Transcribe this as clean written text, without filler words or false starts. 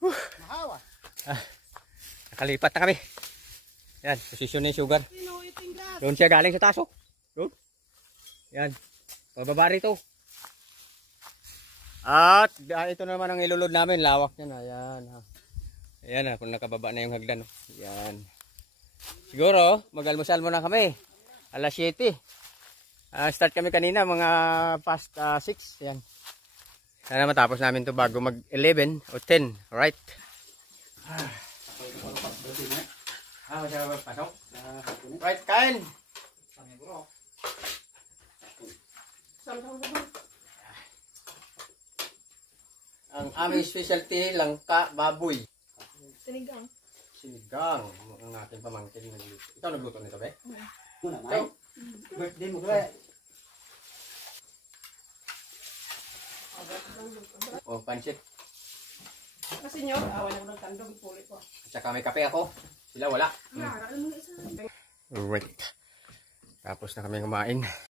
Mahawa. Nakalipat na kami. Yan, posisyon ni Sugar. Doon siya galing sa taso. Doon. Yan. Pababa rito. At ito naman ang ilulod namin. Lawak yan. Ayan. Ayan na. Kung nakababa na yung hagdan. Ayan. Siguro, mag-almusal muna kami. Alas 7. Start kami kanina mga past 6. Ayan. Sana matapos namin to bago mag 11 o 10. Alright. Masya pasok. Right, kain. Ang aming specialty, langka, baboy. Sinigang. Sinigang. Ang ating pamangkin nagluto. Ikaw nagluto nito, be? Ikaw? Birthday mo ba? Oh, pansit. Kasi nyo, awan ako ng kandong, pulit ko. At saka may kape ako. Sila wala. Right. Tapos na kami kumain.